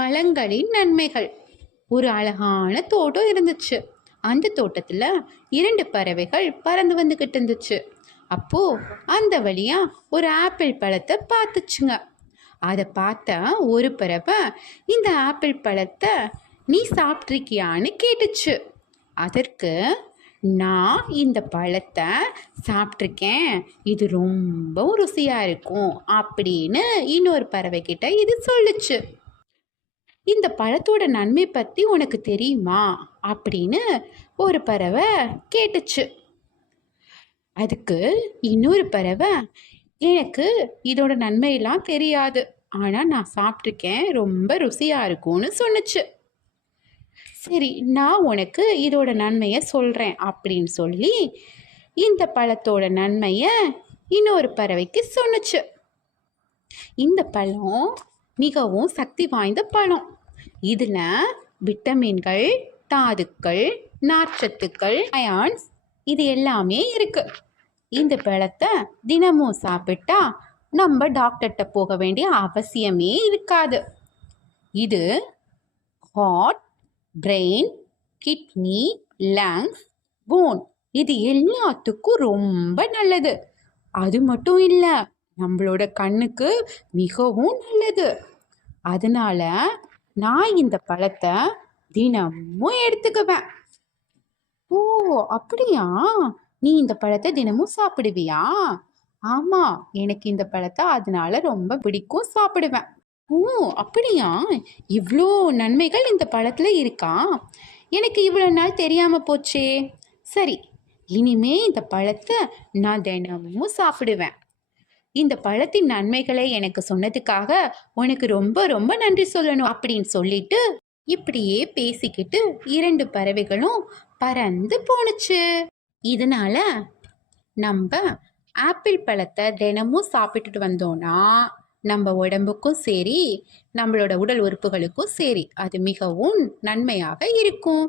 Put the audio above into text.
பழங்களின் நன்மைகள். ஒரு அழகான தோட்டம் இருந்துச்சு. அந்த தோட்டத்தில் இரண்டு பறவைகள் பறந்து வந்துக்கிட்டு இருந்துச்சு. அப்போ அந்த வழியாக ஒரு ஆப்பிள் பழத்தை பார்த்துச்சுங்க. அதை பார்த்த ஒரு பறவை இந்த ஆப்பிள் பழத்தை நீ சாப்பிட்ருக்கியான்னு கேட்டுச்சு. அதற்கு நான் இந்த பழத்தை சாப்பிட்ருக்கேன் இது ரொம்ப ருசியாக இருக்கும் அப்படின்னு இன்னொரு பறவை இது சொல்லுச்சு. இந்த பழத்தோட நன்மை பற்றி உனக்கு தெரியுமா? அப்படின்னு ஒரு பறவை கேட்டுச்சு. அதுக்கு இன்னொரு பறவை எனக்கு இதோட நன்மையெல்லாம் தெரியாது. ஆனால் நான் சாப்பிட்ருக்கேன் ரொம்ப ருசியாக இருக்கும்னு சொன்னுச்சு. சரி நான் உனக்கு இதோட நன்மையை சொல்கிறேன் அப்படின்னு சொல்லி இந்த பழத்தோட நன்மையை இன்னொரு பறவைக்கு சொன்னுச்சு. இந்த பழம் மிகவும் சக்தி வாய்ந்த பழம். இதில் விட்டமின்கள் தாதுக்கள் நார்ச்சத்துக்கள் அயான்ஸ் இது எல்லாமே இருக்கு. இந்த பழத்தை தினமும் சாப்பிட்டா நம்ம டாக்டர்கிட்ட போக வேண்டிய அவசியமே இருக்காது. இது heart brain kidney lungs bone இது எல்லாத்துக்கும் ரொம்ப நல்லது. அது மட்டும் இல்லை நம்மளோட கண்ணுக்கு மிகவும் நல்லது. அதனால நான் இந்த பழத்தை தினமும் எடுத்துக்குவேன். ஓ அப்படியா? நீ இந்த பழத்தை தினமும் சாப்பிடுவியா? ஆமா எனக்கு இந்த பழத்தை அதனால ரொம்ப பிடிக்கும் சாப்பிடுவேன். ஓ அப்படியா? இவ்வளோ நன்மைகள் இந்த பழத்தில் இருக்கா? எனக்கு இவ்வளோ நாள் தெரியாமல் போச்சே. சரி இனிமே இந்த பழத்தை நான் தினமும் சாப்பிடுவேன். இந்த பழத்தின் நன்மைகளை எனக்கு சொன்னதுக்காக உனக்கு ரொம்ப ரொம்ப நன்றி சொல்லணும் அப்படின்னு சொல்லிட்டு இப்படியே பேசிக்கிட்டு இரண்டு பறவைகளும் பறந்து போணுச்சு. இதனால நம்ம ஆப்பிள் பழத்தை தினமும் சாப்பிட்டுட்டு வந்தோம்னா நம்ம உடம்புக்கும் சரி நம்மளோட உடல் உறுப்புகளுக்கும் சரி அது மிகவும் நன்மையாக இருக்கும்.